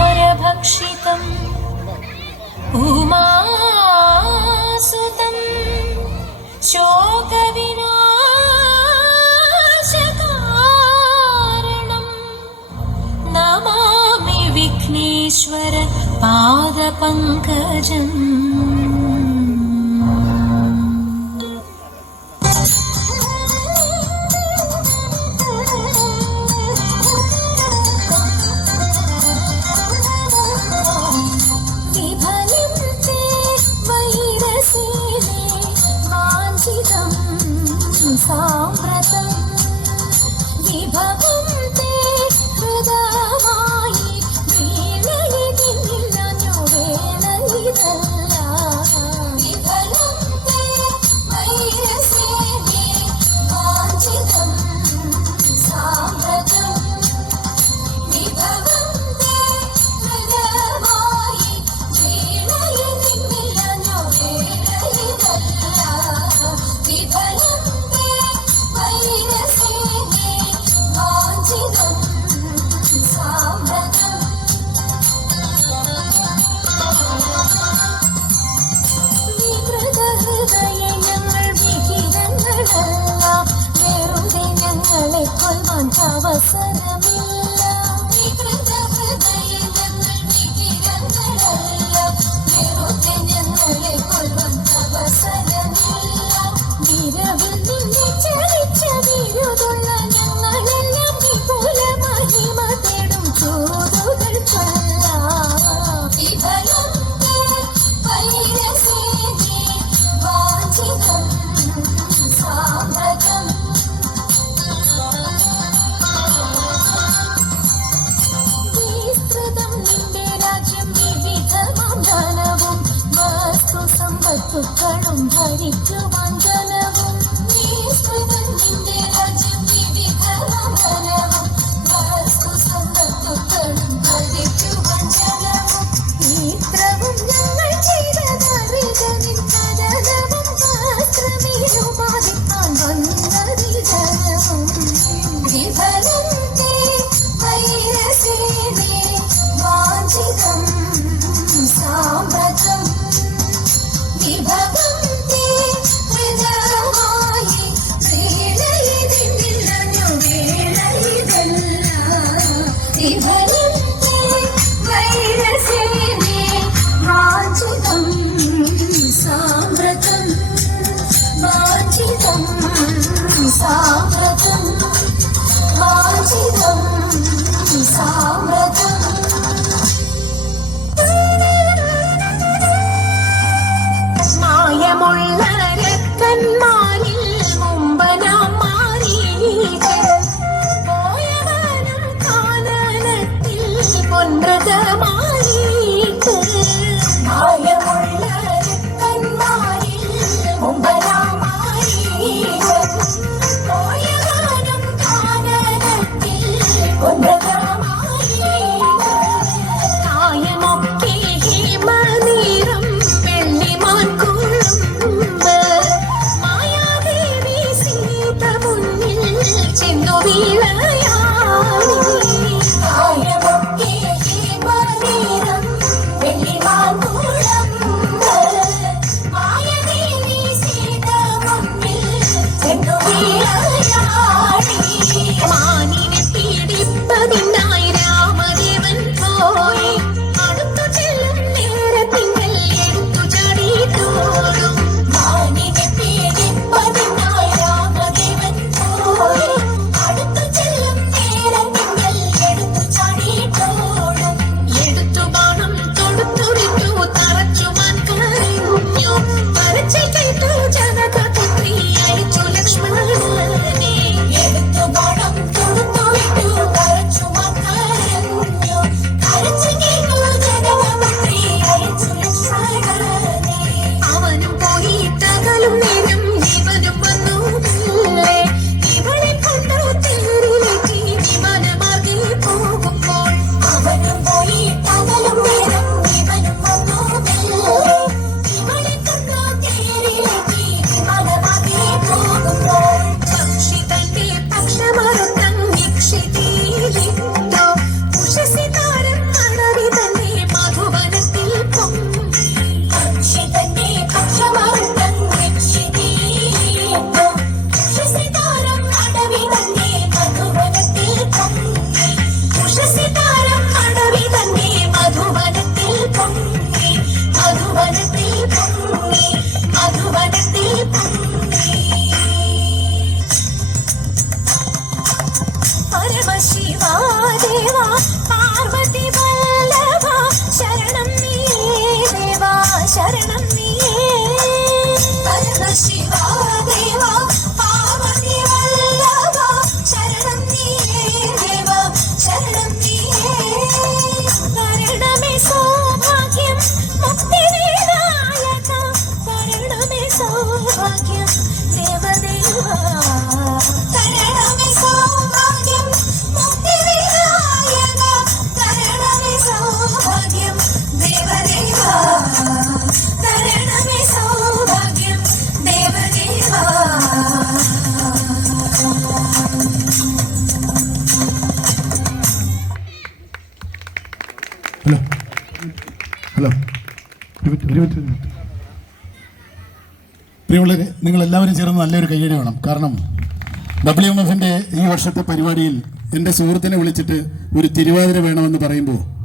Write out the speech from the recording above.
कपित्तजम्बूफलसारभक्षितम् उमासुतं शोकविनाशकारणं नमामि विघ्नेश्वर पादपङ्कजम्। साम्प्रतं विभवं ते हृदयमायि वीणयितिनिलनु वेणयितल्ला विफलं ते वैरसेने वाञ्छितं साम्प्रतं विभवं ते हृदयमायि वीणयितिनिलनु वेणयितल्ला विफलं അവസരമില്ല വികൃതഹൃദയ ഞങ്ങൾ വികിരങ്ങളല്ല വെറുതെ ഞങ്ങളെ കൊല്ലുവാൻ അവസരമില്ല വിരവിൽ നിന്നെ ചലിച്ച വിരുതുള്ള ഞങ്ങളെല്ലാം വിപുല മഹിമ തേടും ചൂടുകൾ ചൊല്ലാം വിഫലം വൈരസേനെ വാഞ്ചിതം സാമ്രതം സമ്പത്തുക്കളും ഭരിക്കുവാൻ ജനവും നിന്റെ രാജ്യം വിവിധമാം ധനവും വസ്തു സമ്പത്തുക്കളും ഭരിക്കുവാൻ ജനവും ഇത്രവും ഞങ്ങൾ ചെയ്തതറിക നിൻ കനനവും വസ്ത്രമേയുമാതിപ്പാൻ വന്നതി ജനവും വിഫലം തേ വൈരസേനെ വാഞ്ചിതം സാമ്രതം വിഭവം തേ ഹൃദയമായി വീണയിതിനില്ലു വീണയിതല്ല വിഫലം തേ വൈരസേനെ വാഞ്ചിതം സാമ്രതം വാഞ്ചിതം സാമ്രതം വാഞ്ചിതം സാമ്രതം മായമുള്ള രക്കന്മാരിൽ മുമ്പനാം മാരീചൻ പോയവനും കാനനത്തിൽ പൊൻമൃഗമാരീക്ക് മായമുള്ള രക്കന്മാരിൽ മുമ്പനാം മാരീചൻ പോയവനും കാനനത്തിൽ പൊൻമൃഗമാരീക്ക് കായമൊക്കെ ഹിമനീരം വെള്ളിമാൻ മായാദേവി സീത മുന്നിൽ ചെന്നു വീണയാണി കായമൊക്കെ ഹിമനീരം വെള്ളിമാൻ മായാദേവി സീത മുന്നിൽ ചെന്നു വീണയാണി മാനിനെ പീഡിപ്പതിനായി രാമദേവൻ പോയി അടുത്തു ചെല്ലും നേരത്തിങ്കൽ എടുത്തു ചാടിയിട്ടോടും മാനിനെ പീഡിപ്പതിനായി രാമദേവൻ പോയി അടുത്തു ചെല്ലും നേരത്തിങ്കൽ എടുത്തു ചാടിയിട്ടോടും എടുത്തു ബാണം തൊടുത്തുവിട്ടു തറച്ചുമാൻ കരഞ്ഞു വരച്ചിട്ടു ജനകപുത്രി അയച്ചു ലക്ഷ്മണനെ ദേവാ പാർവതി വല്ലഭ ശരണം നീയേ ദേവാ ശരണം നീയേ പരമശിവ ദേവാ പാർവതി വല്ലഭ ശരണം നീയേ ദേവാ ശരണം നീയേ കരുണമേ സൗഭാഗ്യം മുക്തി വിനായക കരുണമേ സൗഭാഗ്യം ദേവദേവാ കരുണമേ സൗഭാഗ്യം മുക്തി വിനായക കരുണമേ സൗഭാഗ്യം ദേവദേവാ കരുണമേ സൗഭാഗ്യം ദേവദേവാ ഹലോ ഒരു മിനിറ്റ് പ്രിയമുള്ളവരെ, നിങ്ങളെല്ലാവരും ചേർന്ന് നല്ലൊരു കയ്യടി വേണം. കാരണം WMF-ൻ്റെ ഈ വർഷത്തെ പരിപാടിയിൽ എൻ്റെ സുഹൃത്തിനെ വിളിച്ചിട്ട് ഒരു തിരുവാതിര വേണമെന്ന് പറയുമ്പോൾ